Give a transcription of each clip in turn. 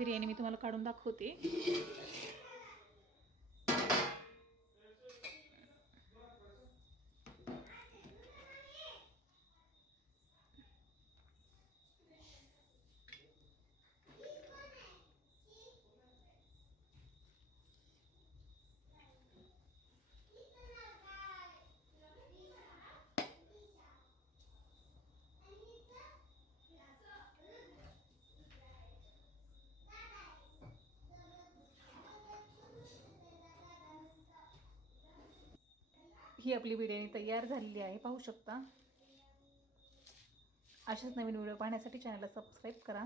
बिर्याणी मी तुम्हाला काढून दाखवते. ही आपली बिर्याणी तयार झालेली आहे. पाहू शकता. अशाच नवीन व्हिडिओ पाहण्यासाठी चॅनलला सबस्क्राईब करा.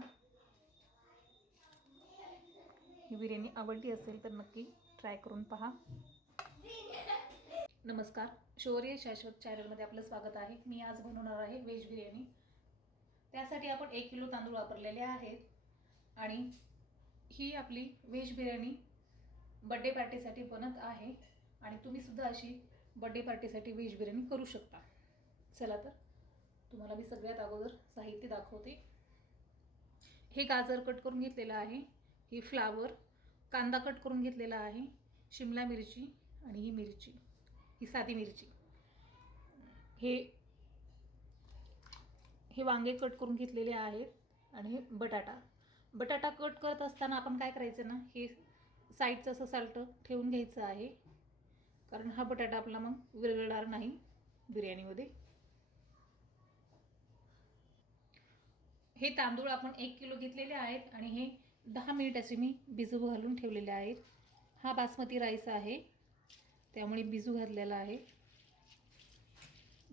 ही बिर्याणी आवडली असेल तर नक्की ट्राय करून पहा. नमस्कार. शौर्य शाश्वत चॅनलमध्ये आपलं स्वागत आहे. मी आज बनवणार आहे व्हेज बिर्याणी. त्यासाठी आपण एक किलो तांदूळ वापरलेले आहेत. आणि ही आपली व्हेज बिर्याणी बड्डे पार्टीसाठी बनत आहे. आणि तुम्ही सुद्धा अशी बड्डे पार्टीसाठी व्हेज बिर्याणी करू शकता. चला तर तुम्हाला मी सगळ्यात अगोदर साहित्य दाखवते. हे गाजर कट करून घेतलेलं आहे ही फ्लावर कांदा कट करून घेतलेला आहे शिमला मिरची आणि ही मिरची ही साधी मिरची. हे हे वांगे कट करून घेतलेले आहेत आणि हे बटाटा. बटाटा कट करत असताना आपण काय करायचं ना हे साईडचं असं साल्ट ठेवून घ्यायचं आहे. कारण हा बटाटा आपला मग विरघळणार नाही बिर्याणीमध्ये. हे तांदूळ आपण एक किलो घेतलेले आहेत आणि हे दहा मिनिट असे मी भिजू घालून ठेवलेले आहेत. हा बासमती राईस आहे. त्यामुळे भिजू घातलेला आहे.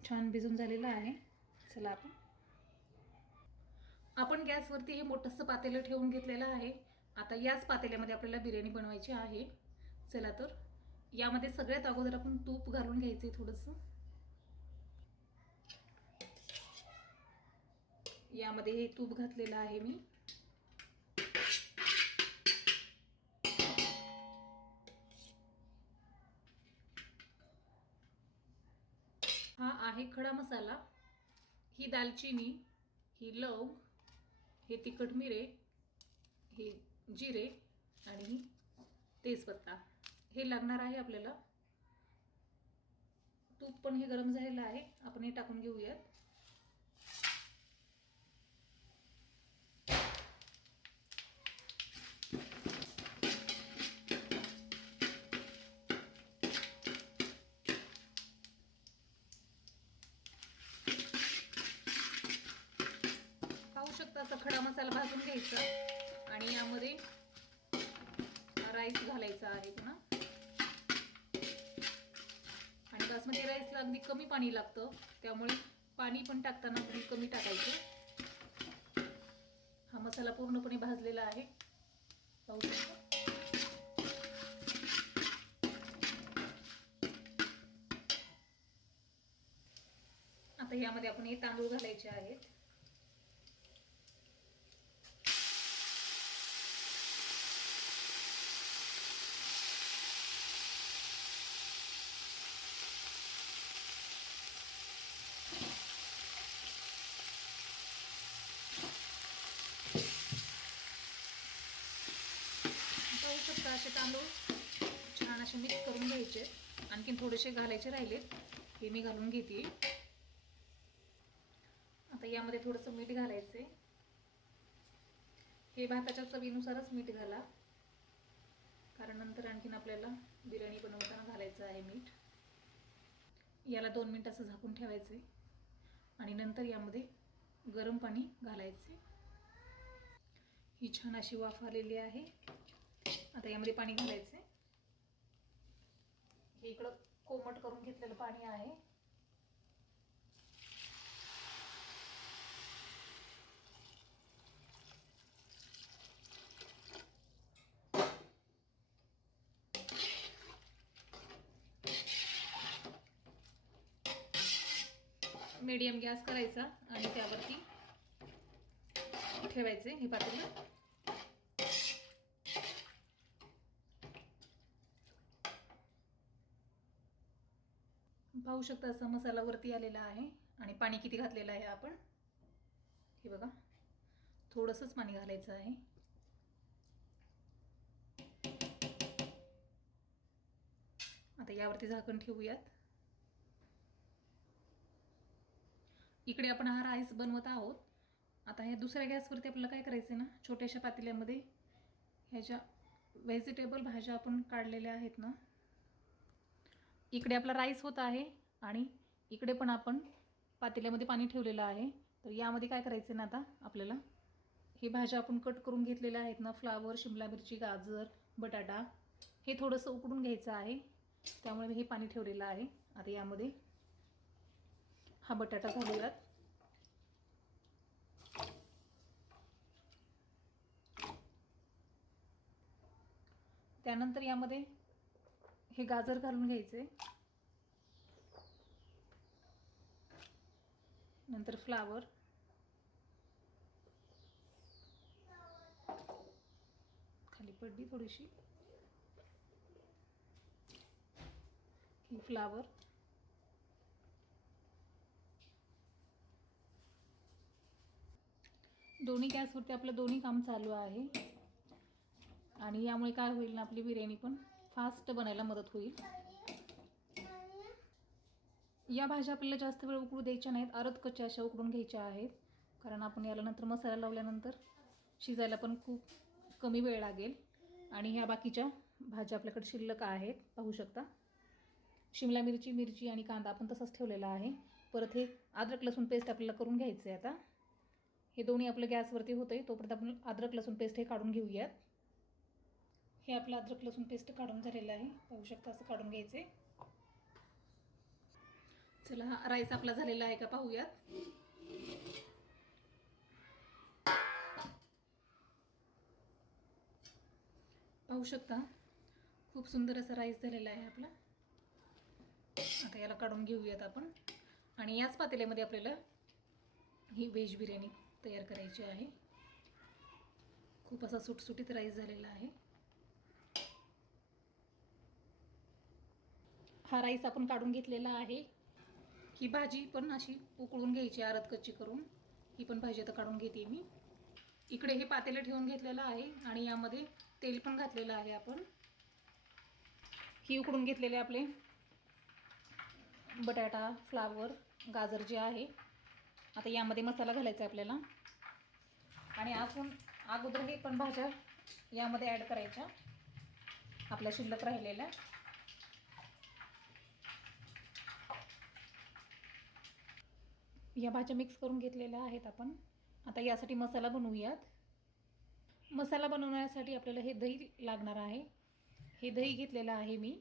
छान भिजून झालेला आहे. चला आपण. आपण गॅसवरती हे मोठंसं पातेलं ठेवून घेतलेलं आहे. आता याच पातेल्यामध्ये आपल्याला बिर्याणी बनवायची आहे. चला तर. यामध्ये सगळ्यात अगोदर आपण तूप घालून घ्यायचे थोडंसं. यामध्ये हे तूप घातलेलं आहे मी. हा आहे खडा मसाला ही दालचिनी ही लवंग हे तिखट मिरे हे जिरे आणि तेजपत्ता. हे लागणार आहे आपल्याला. तूप पण हे गरम झालेलं आहे. आपण हे टाकून घेऊयात. पाहू शकता असा खडा मसाला भाजून घ्यायचा. आणि यामध्ये राईस घालायचा आहे पुन्हा. बासमती म्हणजे राईसला अगदी कमी पाणी लागतं त्यामुळे पाणी पण टाकताना अगदी कमी टाकायचं. हा मसाला पूर्णपणे भाजलेला आहे. पाहू शकतो? आता यामध्ये आपण हे तांदूळ घालायचे आहेत पाहू शकता असे तांदूळ छान असे मिक्स करून घ्यायचे. आणखीन थोडेसे घालायचे राहिलेत हे मी घालून घेते. आता यामध्ये थोडंसं मीठ घालायचे. हे भाताच्या चवीनुसारच मीठ घाला. कारण नंतर आणखीन आपल्याला बिर्याणी बनवताना घालायचं आहे मीठ. याला दोन मिनटाचं झाकून ठेवायचे. आणि नंतर यामध्ये गरम पाणी घालायचे. ही छान अशी वाफ आलेली आहे. आता यामध्ये पाणी घालायचं हे इकडं कोमट करून घेतलेलं पाणी आहे. मीडियम गॅस करायचा आणि त्यावरती ठेवायचे हे पातेलं. पाहू शकता असा मसाला वरती आलेला आहे. आणि पाणी किती घातलेलं आहे आपण? हे बघा. थोडंसंच पाणी घालायचं आहे. आता यावरती झाकण ठेवूयात. इकडे आपण हा राईस बनवत आहोत. आता ह्या दुसऱ्या गॅसवरती आपल्याला काय करायचं ना? छोट्याशा पातेल्यामध्ये ह्याच्या व्हेजिटेबल भाज्या आपण काढलेल्या आहेत ना? इकडे आपला राईस होत आहे. आणि इकडे पण आपण पातेल्यामध्ये पाणी ठेवलेलं आहे. तर यामध्ये काय करायचं ना आता? आपल्याला हे भाज्या आपण कट करून घेतलेल्या आहेत ना? फ्लावर शिमला मिरची गाजर बटाटा हे थोडंसं उकडून घ्यायचं आहे. त्यामुळे मी हे पाणी ठेवलेलं आहे. आता यामध्ये हा बटाटा घालूयात. त्यानंतर यामध्ये हे गाजर घालून घ्यायचे. नंतर फ्लावर. खाली पडली थोडीशी. ही फ्लावर. दोन्ही गॅसवरती आपलं दोन्ही काम चालू आहे. आणि यामुळे काय होईल ना आपली बिर्याणी पण फास्ट बनायला मदत होईल. या भाज्या आपल्याला जास्त वेळ उकडू द्यायच्या नाहीत. अर्ध कच्च्या अशा उकडून घ्यायच्या आहेत. कारण आपण याला नंतर मसाला लावल्यानंतर शिजायला पण खूप कमी वेळ लागेल. आणि ह्या बाकीच्या भाज्या आपल्याकडे शिल्लक आहेत. पाहू शकता. शिमला मिरची मिरची आणि कांदा आपण तसंच ठेवलेला आहे. परत हे अद्रक लसूण पेस्ट आपल्याला करून घ्यायचं आहे आता. हे दोन्ही आपलं गॅसवरती होतं आहे तोपर्यंत आपण अद्रक लसूण पेस्ट हे काढून घेऊयात. हे आपलं अद्रक लसूण पेस्ट काढून झालेलं आहे. पाहू शकता असं काढून घ्यायचे चला हा राईस आपला झालेला आहे का पाहूयात. पाहू शकता खूप सुंदर असा राईस झालेला आहे आपला. आता याला काढून घेऊयात आपण. आणि याच पातेल्यामध्ये आपल्याला ही व्हेज बिर्याणी तयार करायची आहे. खूप असा सुटसुटीत राईस झालेला आहे. हा राईस आपण काढून घेतलेला आहे. ही भाजी पण अशी उकळून घ्यायची आरत कच्ची करून. ही पण भाजी आता काढून घेते मी. इकडे हे पातेलं ठेवून घेतलेलं आहे आणि यामध्ये तेल पण घातलेलं आहे आपण. ही उकडून घेतलेले आपले बटाटा फ्लावर गाजर जे आहे. आता यामध्ये मसाला घालायचा आहे आपल्याला. आणि आपण अगोदर हे पण भाज्या यामध्ये ॲड करायच्या. आपल्या शिल्लक राहिलेल्या. या भाज्या मिक्स करून घेतलेल्या आहेत आपण. आता यासाठी मसाला बनवूयात. मसाला बनवण्यासाठी आपल्याला हे दही लागणार आहे. हे दही घेतलेलं आहे मी.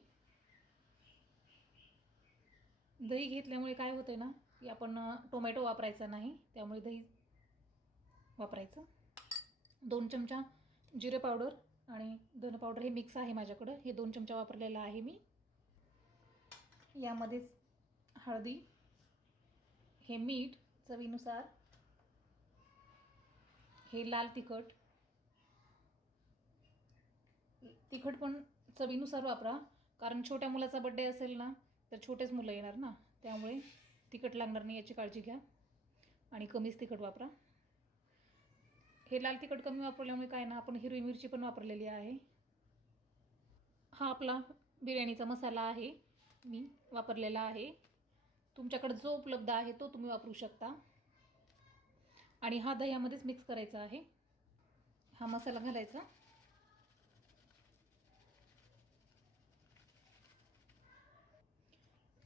दही घेतल्यामुळे काय होतं ना की आपण टोमॅटो वापरायचा नाही त्यामुळे दही वापरायचं. दोन चमचा जिरे पावडर आणि धन पावडर हे मिक्स आहे माझ्याकडं. हे दोन चमचा वापरलेलं आहे मी. यामध्येच हळदी हे मीठ चवीनुसार हे लाल तिखट. तिखट पण चवीनुसार वापरा कारण छोट्या मुलाचा बड्डे असेल ना तर छोटेच मुलं येणार ना त्यामुळे तिखट लागणार नाही याची काळजी घ्या. आणि कमीच तिखट वापरा. हे लाल तिखट कमी वापरल्यामुळे काय ना आपण हिरवी मिरची पण वापरलेली आहे. हा आपला बिर्याणीचा मसाला आहे मी वापरलेला आहे. तुमच्याकडे जो उपलब्ध आहे तो तुम्ही वापरू शकता. आणि हा दह्यामध्येच मिक्स करायचा आहे. हा मसाला घालायचा.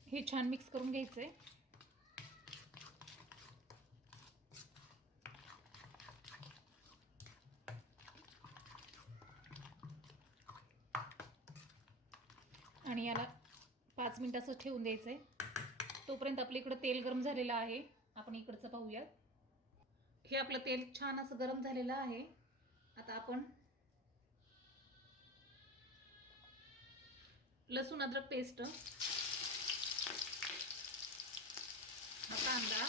हे छान मिक्स करून घ्यायचं आहे आणि याला पाच मिनिट असं ठेवून द्यायचं आहे तोपर्यंत आपल्या इकडं तेल गरम झालेलं आहे. आपण इकडचं पाहूयात. हे आपलं तेल छान असं गरम झालेलं आहे. आता आपण लसूण अद्रक पेस्ट हा कांदा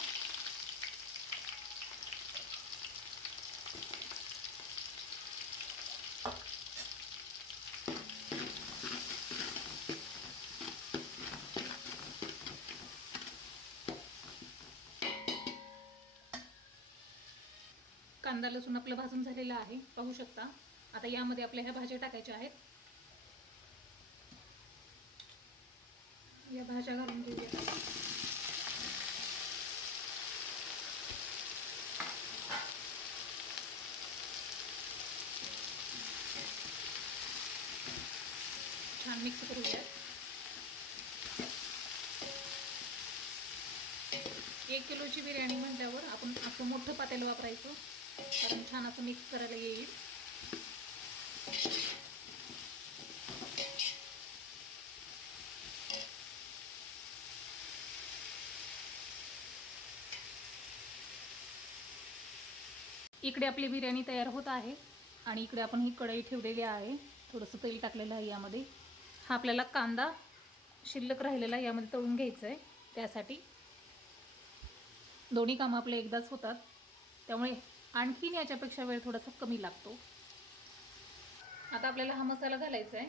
कांदा लसूण आपलं भाजून झालेलं आहे. पाहू शकता. आता यामध्ये आपल्या ह्या भाज्या टाकायच्या आहेत. या भाज्या घालून घेऊया. छान मिक्स करूया. एक किलोची बिर्याणी म्हटल्यावर आपण असं मोठं पातेलं वापरायचं. कारण छान असं मिक्स करायला येईल. इकडे आपली बिर्याणी तयार होत आहे आणि इकडे आपण ही कढई ठेवलेली आहे. थोडंसं तेल टाकलेलं आहे यामध्ये. हा आपल्याला कांदा शिल्लक राहिलेला यामध्ये तळून घ्यायचा आहे त्यासाठी दोन्ही कामं आपले एकदाच होतात. त्यामुळे आणखीन याच्यापेक्षा वेळ थोडासा कमी लागतो. आता आपल्याला हा मसाला घालायचा आहे.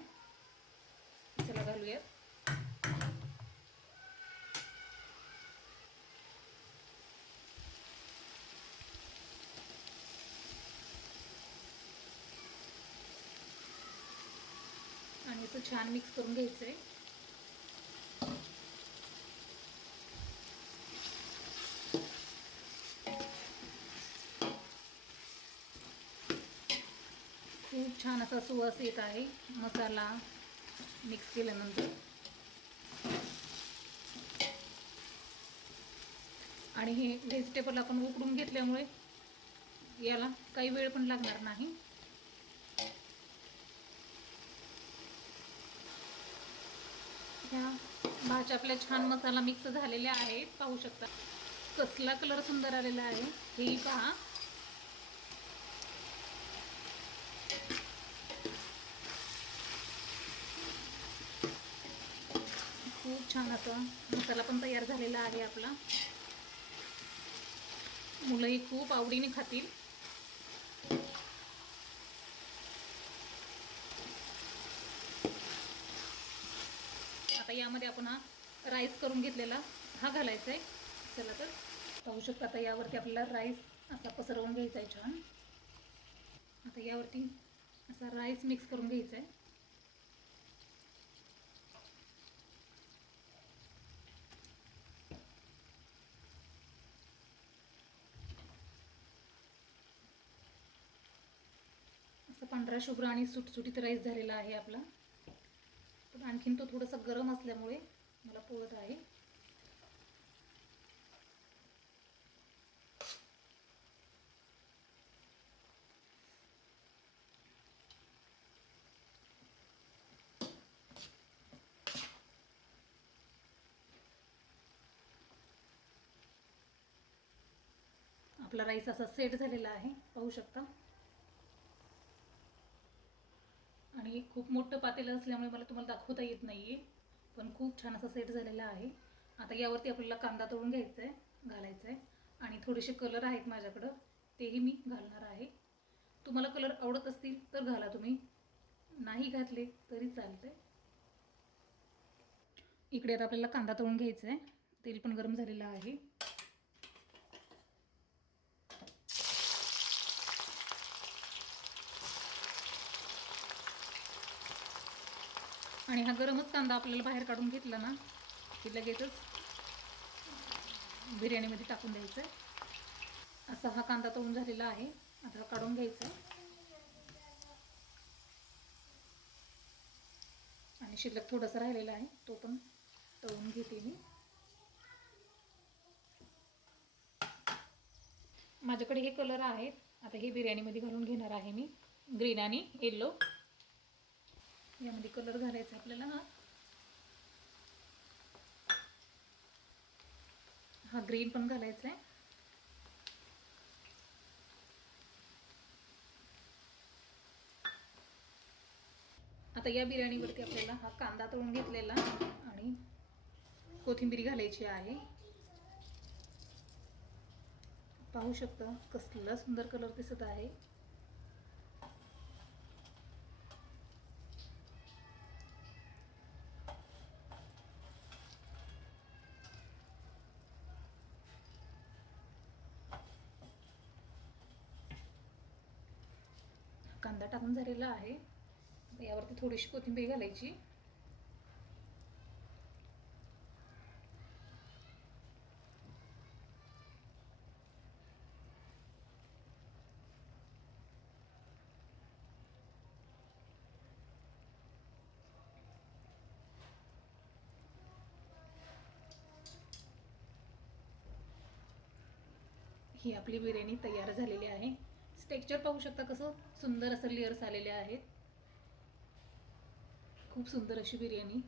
मसाला घालूयात. आणि असं छान मिक्स करून घ्यायचं आहे खूप छान असा सुवास येत आहे. मसाला मिक्स केल्यानंतर. आणि हे व्हेजिटेबल आपण उकडून घेतल्यामुळे याला काही वेळ पण लागणार नाही. ह्या भाज्या आपल्या छान मसाला मिक्स झालेल्या आहेत. पाहू शकता. कसला कलर सुंदर आलेला आहे. हेही पहा खूप छान असं मसाला पण तयार झालेला आहे आपला. मुलंही खूप आवडीने खातील. आता यामध्ये आपण हा राईस करून घेतलेला हा घालायचा आहे चला तर. पाहू शकता आता यावरती आपल्याला राईस असा पसरवून घ्यायचा आहे छान. आता यावरती असा राईस मिक्स करून घ्यायचा आहे असं पांढरा शुभ्र आणि सुटसुटीत राईस झालेला आहे आपला. पण आणखीन तो थोडासा गरम असल्यामुळे मला पोळत आहे. आपला राईस असा सेट झालेला आहे पाहू शकता. आणि खूप मोठं पातेलं असल्यामुळे मला तुम्हाला दाखवता येत नाही आहे पण खूप छान असा सेट झालेला आहे. आता यावरती आपल्याला कांदा तळून घ्यायचा आहे घालायचा आहे आणि थोडेसे कलर आहेत माझ्याकडं तेही मी घालणार आहे. तुम्हाला कलर आवडत असतील तर घाला तुम्ही. नाही घातले तरी चालते इकडे आता आपल्याला कांदा तळून घ्यायचा आहे तेल पण गरम झालेलं आहे. आणि हा गरमच कांदा आपल्याला बाहेर काढून घेतला ना की लगेचच बिर्याणीमध्ये टाकून द्यायचं आहे असा हा कांदा तळून झालेला आहे. आता हा काढून घ्यायचा आहे आणि शिल्लक थोडासा राहिलेला आहे तो पण तळून घेते मी. माझ्याकडे हे कलर आहेत. आता हे बिर्याणीमध्ये घालून घेणार आहे मी. ग्रीन आणि येल्लो यामध्ये कलर घालायचा आपल्याला हा. हा ग्रीन पण घालायचा आहे आता या बिर्याणीवरती आपल्याला हा कांदा तळून घेतलेला आणि कोथिंबीर घालायची आहे. पाहू शकता कसला सुंदर कलर दिसत आहे. कांदा टाकून झालेला आहे. यावरती थोडीशी कोथिंबीर घालायची. ही आपली बिर्याणी तयार झालेली आहे. टेक्स्चर पाहू शकता कसं सुंदर असं लेअर्स आलेले आहेत. खूप सुंदर अशी बिर्याणी.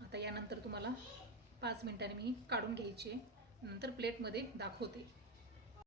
आता यानंतर तुम्हाला पाच मिनिटांनी मी काढून घ्यायची आहे. नंतर प्लेटमध्ये दाखवते.